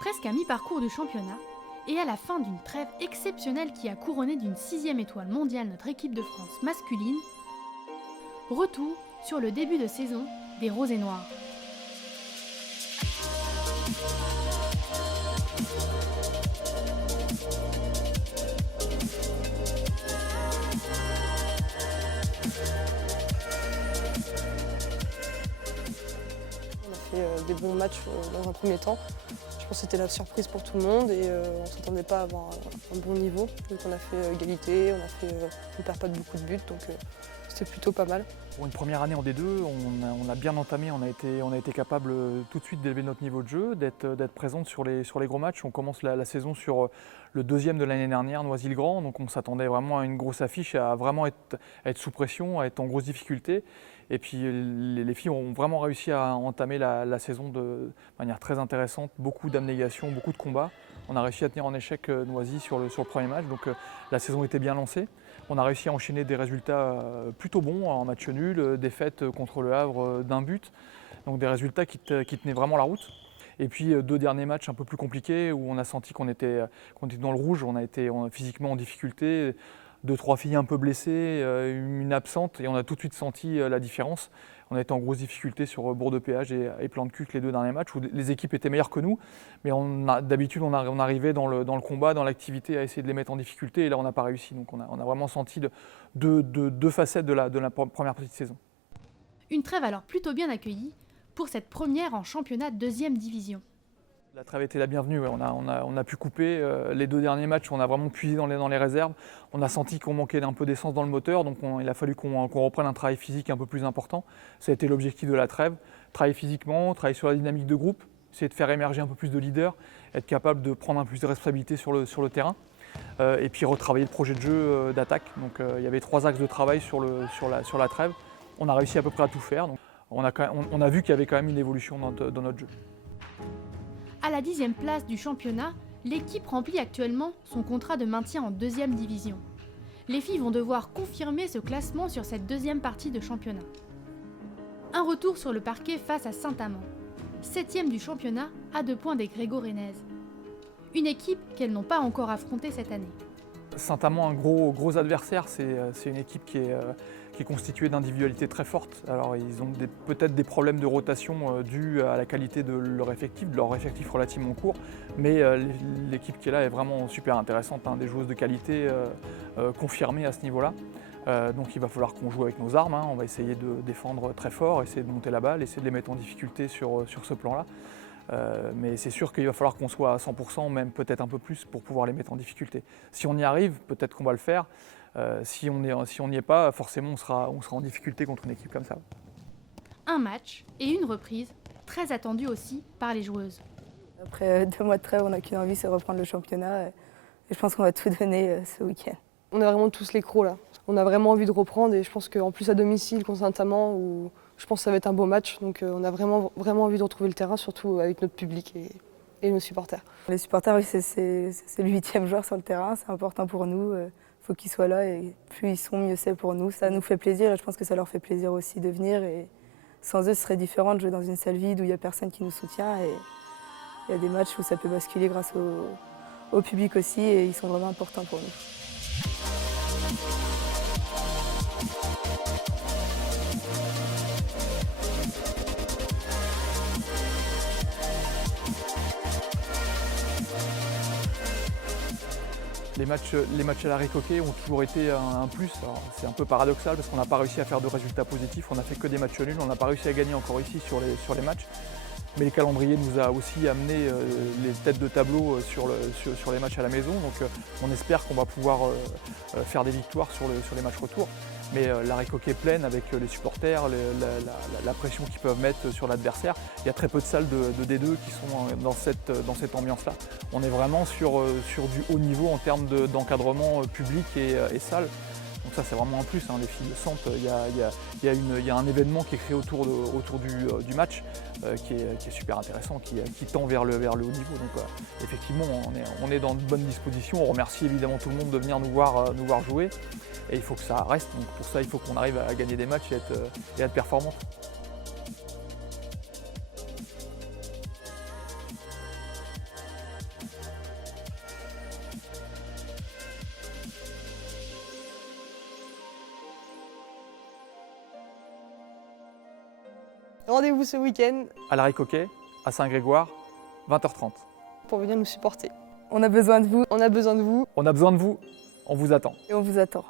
Presque à mi-parcours du championnat, et à la fin d'une trêve exceptionnelle qui a couronné d'une 6e étoile mondiale notre équipe de France masculine, retour sur le début de saison des Roses et Noirs. On a fait des bons matchs dans un premier temps. Je pense que c'était la surprise pour tout le monde et on ne s'attendait pas à avoir un bon niveau. Donc on a fait égalité, on perd pas de beaucoup de buts, donc c'était plutôt pas mal. Pour une première année en D2, on a bien entamé, on a été capable tout de suite d'élever notre niveau de jeu, d'être présente sur les gros matchs. On commence la saison sur le deuxième de l'année dernière, Noisy-le-Grand, donc on s'attendait vraiment à une grosse affiche, à vraiment être sous pression, à être en grosse difficulté. Et puis les filles ont vraiment réussi à entamer la saison de manière très intéressante, beaucoup d'abnégation, beaucoup de combats. On a réussi à tenir en échec Noisy sur le premier match, donc la saison était bien lancée. On a réussi à enchaîner des résultats plutôt bons en match nul, défaite contre le Havre d'un but, donc des résultats qui tenaient vraiment la route. Et puis deux derniers matchs un peu plus compliqués où on a senti qu'on était dans le rouge, on a été physiquement en difficulté. 2-3 filles un peu blessées, une absente, et on a tout de suite senti la différence. On a été en grosse difficulté sur Bourg-de-Péage et Plan-de-Cuc les deux derniers matchs où les équipes étaient meilleures que nous, mais d'habitude on arrivait dans le combat, dans l'activité à essayer de les mettre en difficulté, et là on n'a pas réussi. Donc on a vraiment senti deux facettes de la première partie de saison. Une trêve alors plutôt bien accueillie pour cette première en championnat 2e division. La trêve était la bienvenue, ouais. On a pu couper. Les deux derniers matchs, on a vraiment puisé dans les réserves. On a senti qu'on manquait d'un peu d'essence dans le moteur, donc il a fallu qu'on reprenne un travail physique un peu plus important. Ça a été l'objectif de la trêve. Travailler physiquement, travailler sur la dynamique de groupe, essayer de faire émerger un peu plus de leaders, être capable de prendre un peu plus de responsabilité sur le terrain. Et puis retravailler le projet de jeu d'attaque. Donc il y avait 3 axes de travail sur la trêve. On a réussi à peu près à tout faire. Donc, on a vu qu'il y avait quand même une évolution dans notre jeu. À la 10e place du championnat, l'équipe remplit actuellement son contrat de maintien en 2e division. Les filles vont devoir confirmer ce classement sur cette 2e partie de championnat. Un retour sur le parquet face à Saint-Amand, 7e du championnat à 2 points des Grégo-Rennaises. Une équipe qu'elles n'ont pas encore affrontée cette année. Saint-Amand, un gros adversaire, c'est une équipe qui est constituée d'individualités très fortes. Alors ils ont peut-être des problèmes de rotation dus à la qualité de leur effectif relativement court, mais l'équipe qui est là est vraiment super intéressante, hein, des joueuses de qualité confirmées à ce niveau-là. Donc il va falloir qu'on joue avec nos armes, hein. On va essayer de défendre très fort, essayer de monter la balle, essayer de les mettre en difficulté sur ce plan-là. Mais c'est sûr qu'il va falloir qu'on soit à 100%, même peut-être un peu plus, pour pouvoir les mettre en difficulté. Si on y arrive, peut-être qu'on va le faire. Si on n'y est pas, forcément on sera en difficulté contre une équipe comme ça. Un match et une reprise, très attendue aussi par les joueuses. Après 2 mois de trêve, on n'a qu'une envie, c'est reprendre le championnat. Et je pense qu'on va tout donner ce week-end. On a vraiment tous les crocs là. On a vraiment envie de reprendre et je pense qu'en plus à domicile contre Saint-Amand, où je pense que ça va être un beau match. Donc on a vraiment envie de retrouver le terrain, surtout avec notre public et nos supporters. Les supporters, oui, c'est le 8e joueur sur le terrain, c'est important pour nous. Il faut qu'ils soient là et plus ils sont, mieux c'est pour nous. Ça nous fait plaisir et je pense que ça leur fait plaisir aussi de venir. Et sans eux, ce serait différent de jouer dans une salle vide où il n'y a personne qui nous soutient. Et il y a des matchs où ça peut basculer grâce au public aussi et ils sont vraiment importants pour nous. Les matchs à l'arrêt coquet ont toujours été un plus. C'est un peu paradoxal parce qu'on n'a pas réussi à faire de résultats positifs. On n'a fait que des matchs nuls. On n'a pas réussi à gagner encore ici sur les matchs. Mais le calendrier nous a aussi amené les têtes de tableau sur les matchs à la maison. Donc on espère qu'on va pouvoir faire des victoires sur les matchs retour. Mais l'arrêt coquet pleine avec les supporters, la pression qu'ils peuvent mettre sur l'adversaire. Il y a très peu de salles de D2 qui sont dans cette ambiance-là. On est vraiment sur du haut niveau en termes d'encadrement public et salle. Donc ça c'est vraiment un plus, hein. Les filles le sentent, il y a un événement qui est créé autour du match qui est super intéressant, qui tend vers le haut niveau. Donc effectivement on est dans de bonnes dispositions. On remercie évidemment tout le monde de venir nous voir jouer et il faut que ça reste. Donc pour ça il faut qu'on arrive à gagner des matchs et être performants. Rendez-vous ce week-end À l'Harry-Coquet, à Saint-Grégoire, 20h30. pour venir nous supporter. On a besoin de vous On a besoin de vous. On a besoin de vous, on vous attend. et on vous attend.